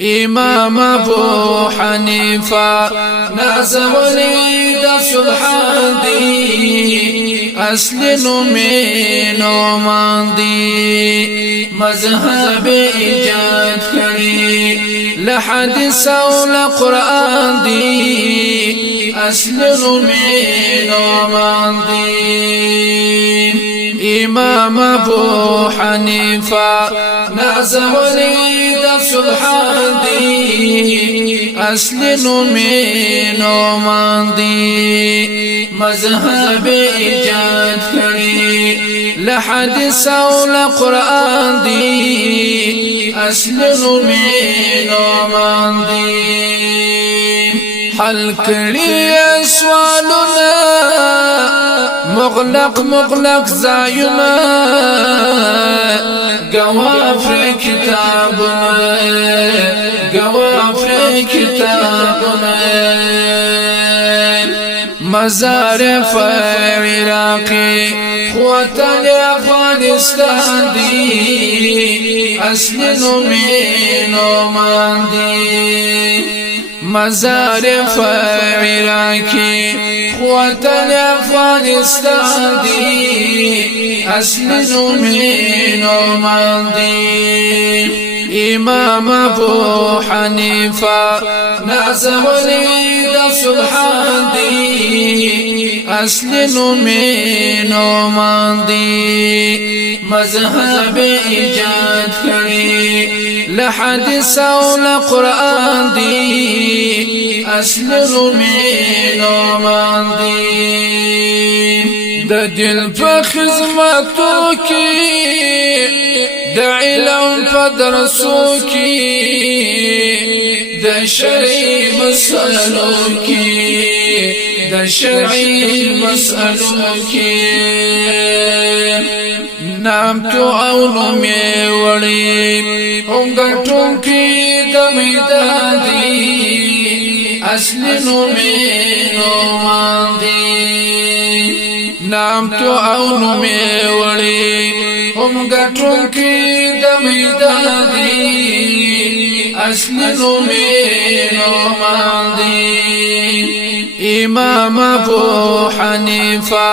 امام ابو حنیفه نازولی د سبحان دی اصل نومینو ماندی مذهب ایجاد کری لحدیث او لقرآن دی اصل نومینو ماندی امام ابو حنیفه نازولی د سبحان دی اصل نومینو ماندی مذهب ایجاد کری لحدیث او لقرآن دی اصل نومینو ماندی حل کری سوالنا مغلق زاینا قوافر كتابنا مزارف عراقي قوة افغانستان دي اصل نومینو ماندی مزارف عراقي قوة افغانستان دي اصل نومینو ماندی امام ابو حنیفه نازولی د سبحان دی اصل نومینو ماندی مذهب ایجاد کری لحدیث او لقرآن دی اصل نومینو ماندی د دل په خدمتو کې د علم په درسو کې د شرعي مسئلو کې د شرعي مسئلو کې نام تو او نومي وړي هم ګټو کې د میدان دی اصل نومینو ماندی نام تو او نومي وړي هم ګټو کې د میدان دی اصل نومینو ماندی امام ابو حنیفه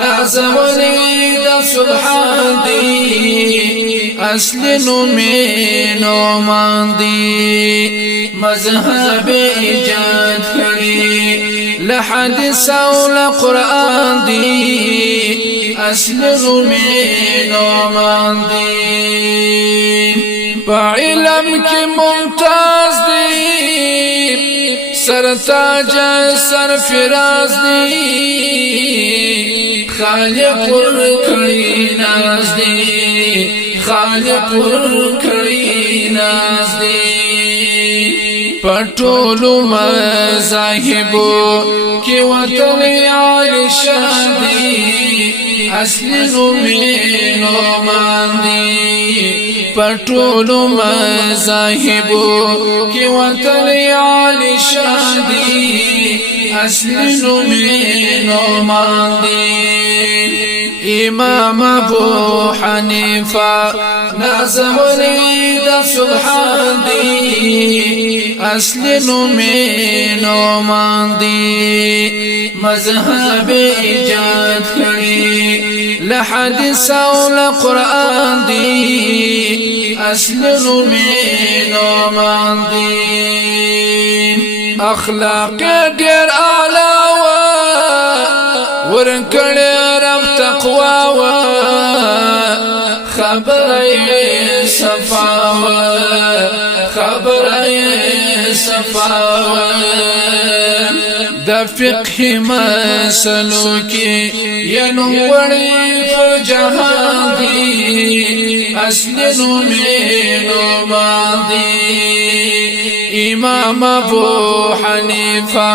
نازولی د سبحان دی اصل نومینو ماندی مذهب ایجاد کری لحدیث او لقرآن دی اصل نومینو ماندی پا علم کی ممتاز دی سرتاج سرفراز دی خالق کړي ناز دی خالق کړي ناز دی پټولو مذاهبو کې وطن عالی شادي اصل نومینو ماندی پټولو مذاهبو کې وطن عالی شادي اصل نومینو ماندی امام ابو حنیفه نازولی د سبحان دی اصل نومینو ماندی مذهب ایجاد کری لحدیث او لقرآن دی اصل نومینو ماندی اخلاق ډیر اعلی ورکړی رب تقوا و خبره صفا و خبره صفا و د فقه مسلو کې ینوړی په جهان دی اصل نومینو ماندی امام ابو حنیفه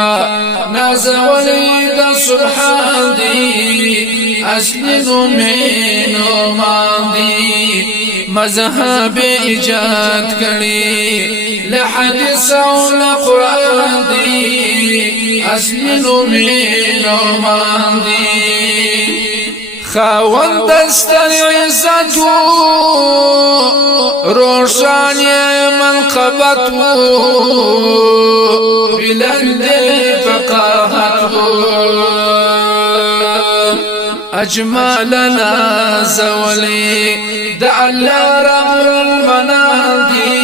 نازولی د سبحان دی اصل نومینو ماندی مذهب ایجاد کړي لحدیث او لقرآن دی اصل نومینو ماندی خاوند دستر عزتو روشان منقبتو بلند فقاهتو اجمالنا زولي دع الله رب المنادي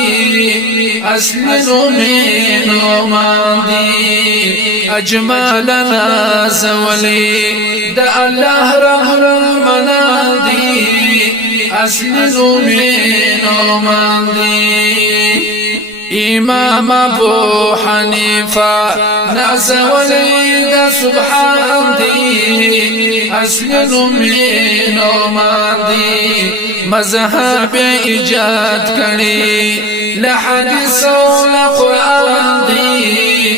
اسلنو منو ماندي اجمالنا زولي دع الله رب المنادي اسلنو منو ماندي امام ابو حنيفه نازولي دا سبحان دي اسلنو منو ماندي مذهب ایجاد کړي لحدیث او قرآن دي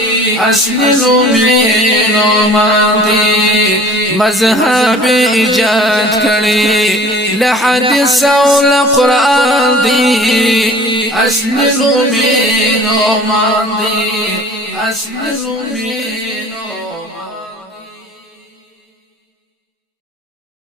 اسلنو منو ماندي مذهب ایجاد کړي لحدیث او قرآن دي اسلنو منو ماندي اسلنو منو